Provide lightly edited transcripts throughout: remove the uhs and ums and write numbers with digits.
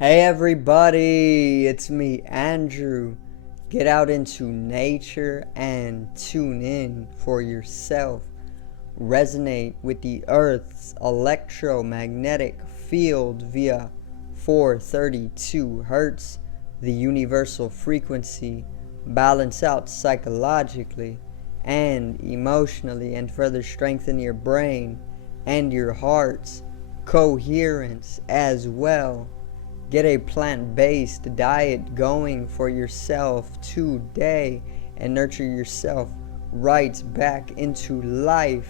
Hey everybody, it's me, Andrew. Get out into nature and tune in for yourself. Resonate with the Earth's electromagnetic field via 432 Hertz, the universal frequency. Balance out psychologically and emotionally, and further strengthen your brain and your heart's coherence as well. Get a plant-based diet going for yourself today and nurture yourself right back into life.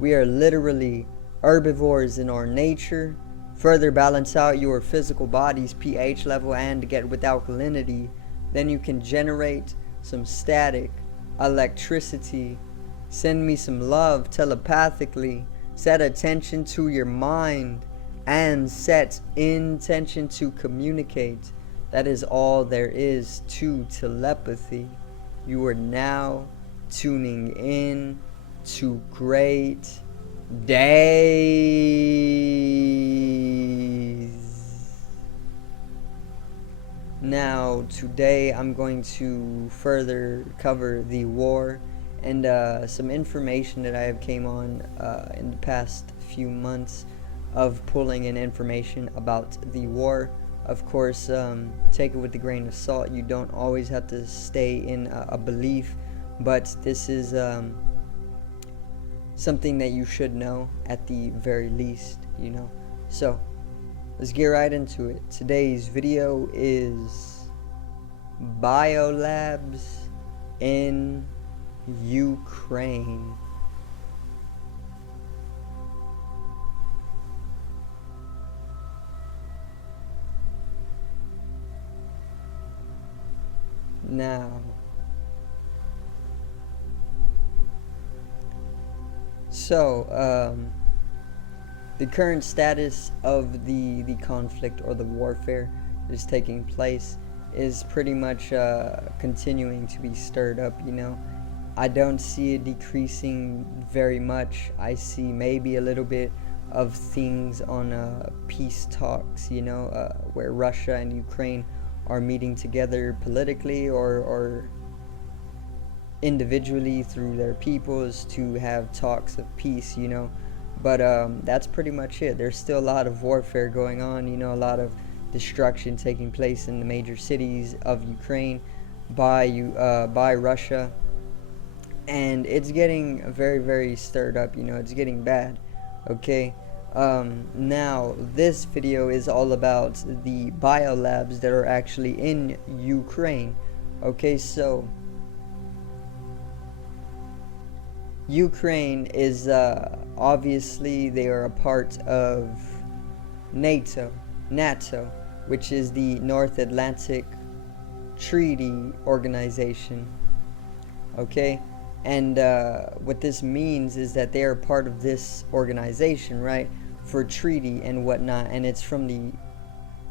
We are literally herbivores in our nature. Further balance out your physical body's pH level and get with alkalinity. Then you can generate some static electricity. Send me some love telepathically. Set attention to your mind and set intention to communicate. That is all there is to telepathy. You are now tuning in to great days. Now, today I'm going to further cover the war and some information that I have came on in the past few months of pulling in information about the war. Of course, take it with a grain of salt. You don't always have to stay in a belief, but this is something that you should know at the very least, you know. So let's get right into it. Today's video is biolabs in Ukraine. Now, the current status of the conflict or the warfare that is taking place is pretty much continuing to be stirred up, you know. I don't see it decreasing very much. I see maybe a little bit of things on peace talks, you know, where Russia and Ukraine are meeting together politically or individually through their peoples to have talks of peace, you know. But that's pretty much it. There's still a lot of warfare going on, you know, a lot of destruction taking place in the major cities of Ukraine by Russia, and it's getting very, very stirred up, you know. It's getting bad. Okay. Now this video is all about the biolabs that are actually in Ukraine. Okay, so Ukraine is obviously they are a part of NATO, which is the North Atlantic Treaty Organization. Okay, and what this means is that they are part of this organization, right, for treaty and whatnot, and it's from the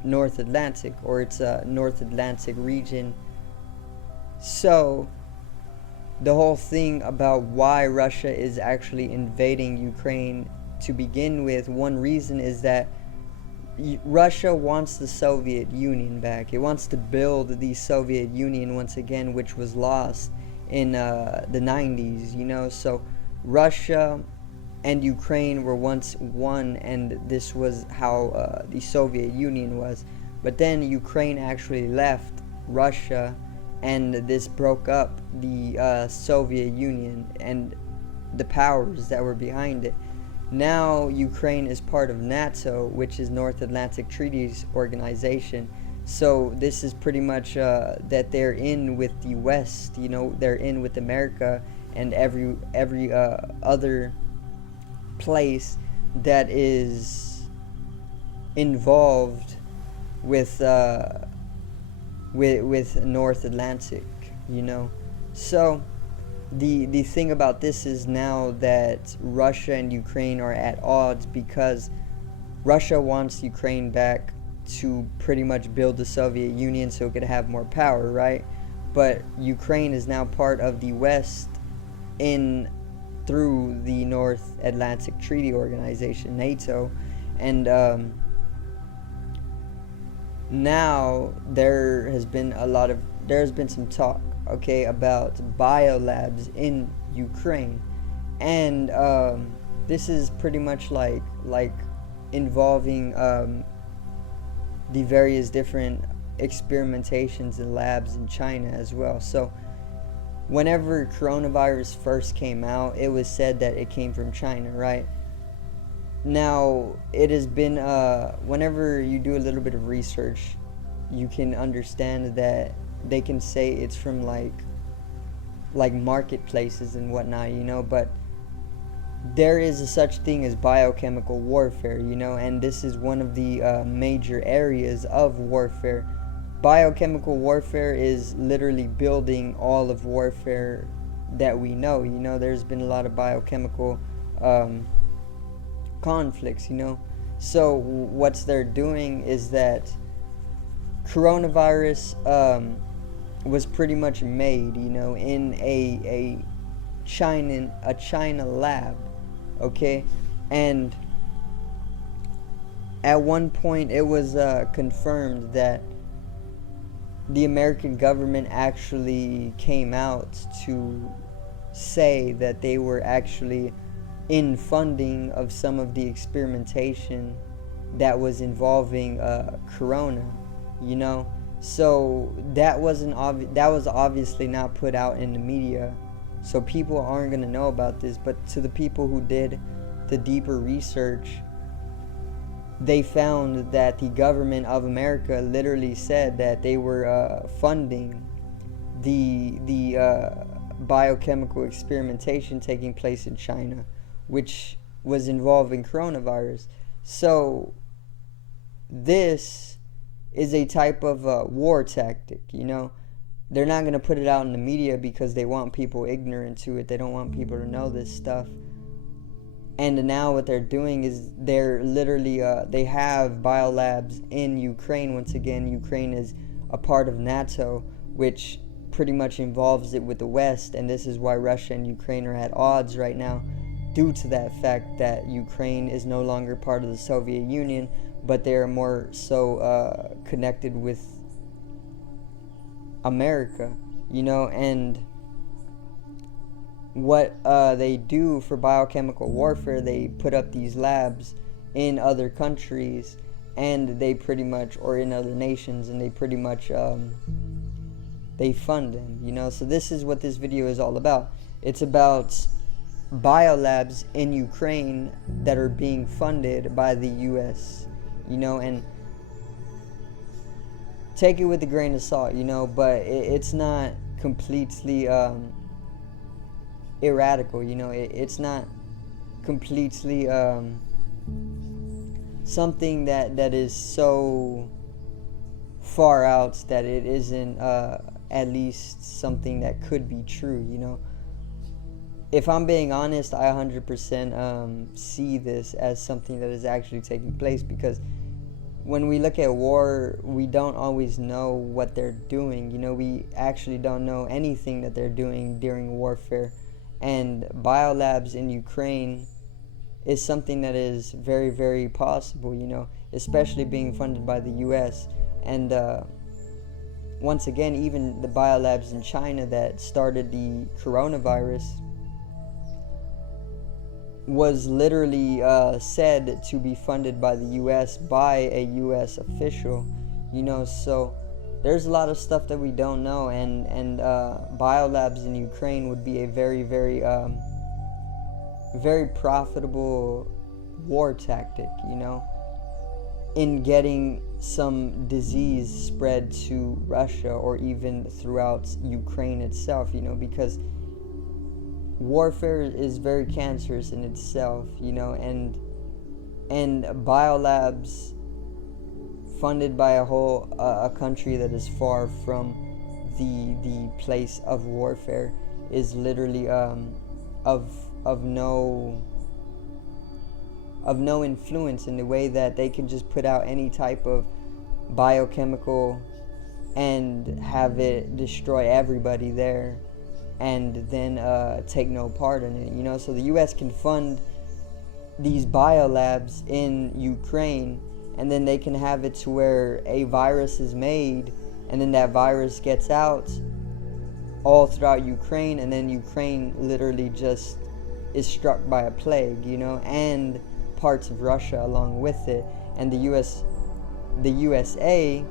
North Atlantic, or it's a North Atlantic region. So the whole thing about why Russia is actually invading Ukraine to begin with, one reason is that Russia wants the Soviet Union back. It wants to build the Soviet Union once again, which was lost in the 90s, you know. So Russia and Ukraine were once one, and this was how the Soviet Union was. But then Ukraine actually left Russia, and this broke up the Soviet Union and the powers that were behind it. Now Ukraine is part of NATO, which is North Atlantic Treaties Organization. So this is pretty much that they're in with the West, you know, they're in with America and every other place that is involved with North Atlantic, you know. So the thing about this is now that Russia and Ukraine are at odds, because Russia wants Ukraine back to pretty much build the Soviet Union so it could have more power, right? But Ukraine is now part of the West in through the North Atlantic Treaty Organization, NATO, and Now there has been some talk, okay, about biolabs in Ukraine, and this is pretty much like involving the various different experimentations and labs in China as well. So whenever coronavirus first came out, it was said that it came from China, right? Now, it has been, whenever you do a little bit of research, you can understand that they can say it's from like marketplaces and whatnot, but there is a such thing as biochemical warfare, and this is one of the major areas of warfare. Biochemical warfare is literally building all of warfare that we know. There's been a lot of biochemical conflicts. So what's they're doing is that coronavirus was pretty much made, in a China lab, okay, and at one point it was confirmed that the American government actually came out to say that they were actually in funding of some of the experimentation that was involving corona, so that was obviously not put out in the media, so people aren't going to know about this. But to the people who did the deeper research, they found that the government of America literally said that they were funding the biochemical experimentation taking place in China, which was involving coronavirus. So this is a type of war tactic. They're not going to put it out in the media because they want people ignorant to it. They don't want people to know this stuff. And now what they're doing is they're literally they have biolabs in Ukraine. Once again, Ukraine is a part of NATO, which pretty much involves it with the West, and this is why Russia and Ukraine are at odds right now, due to that fact that Ukraine is no longer part of the Soviet Union, but they are more so connected with America, and what they do for biochemical warfare, they put up these labs in other countries, and they pretty much, or in other nations, and they pretty much they fund them, so this is what this video is all about. It's about biolabs in Ukraine that are being funded by the US, and take it with a grain of salt, but it's not completely irradical, it's not completely something that is so far out that it isn't at least something that could be true. If I'm being honest, I 100% see this as something that is actually taking place, because when we look at war, we don't always know what they're doing. We actually don't know anything that they're doing during warfare. And biolabs in Ukraine is something that is very, very possible, especially being funded by the US. And once again, even the biolabs in China that started the coronavirus was literally said to be funded by the US by a US official, so there's a lot of stuff that we don't know, and biolabs in Ukraine would be a very, very very profitable war tactic, in getting some disease spread to Russia or even throughout Ukraine itself, because warfare is very cancerous in itself, and biolabs funded by a country that is far from the place of warfare is literally of no influence, in the way that they can just put out any type of biochemical and have it destroy everybody there, and then take no part in it, so the US can fund these biolabs in Ukraine, and then they can have it to where a virus is made, and then that virus gets out all throughout Ukraine, and then Ukraine literally just is struck by a plague, and parts of Russia along with it. And the USA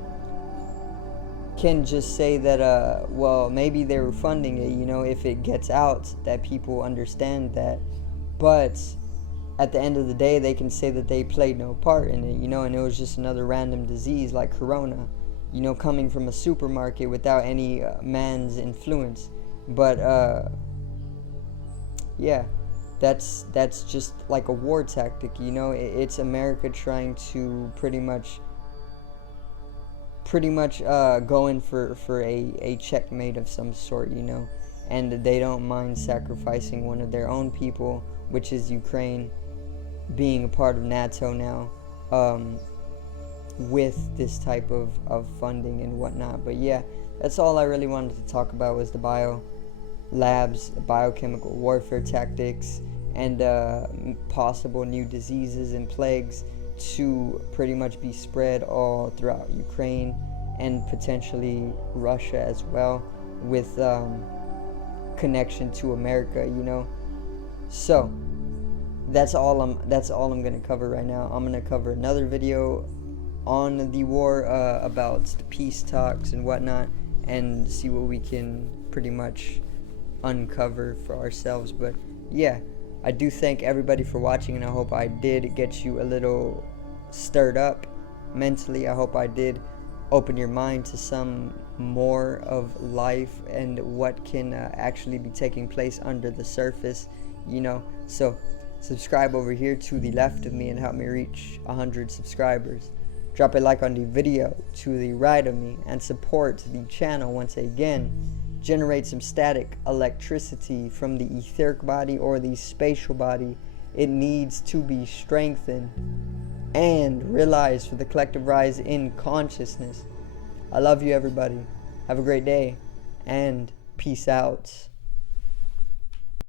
can just say that well, maybe they were funding it, if it gets out, that people understand that. But at the end of the day, they can say that they played no part in it, and it was just another random disease like corona, coming from a supermarket without any man's influence. But yeah, that's just like a war tactic, it's America trying to pretty much go in for a checkmate of some sort, and they don't mind sacrificing one of their own people, which is Ukraine, being a part of NATO now, with this type of funding and whatnot. But yeah, that's all I really wanted to talk about, was the labs, biochemical warfare tactics, and possible new diseases and plagues to pretty much be spread all throughout Ukraine and potentially Russia as well, with connection to America, So that's all I'm gonna cover right now. I'm gonna cover another video on the war, about the peace talks and whatnot, and see what we can pretty much uncover for ourselves. But yeah, I do thank everybody for watching, and I hope I did get you a little stirred up mentally. I hope I did open your mind to some more of life and what can actually be taking place under the surface, So subscribe over here to the left of me and help me reach 100 subscribers. Drop a like on the video to the right of me and support the channel once again. Generate some static electricity from the etheric body or the spatial body. It needs to be strengthened and realized for the collective rise in consciousness. I love you, everybody. Have a great day, and peace out.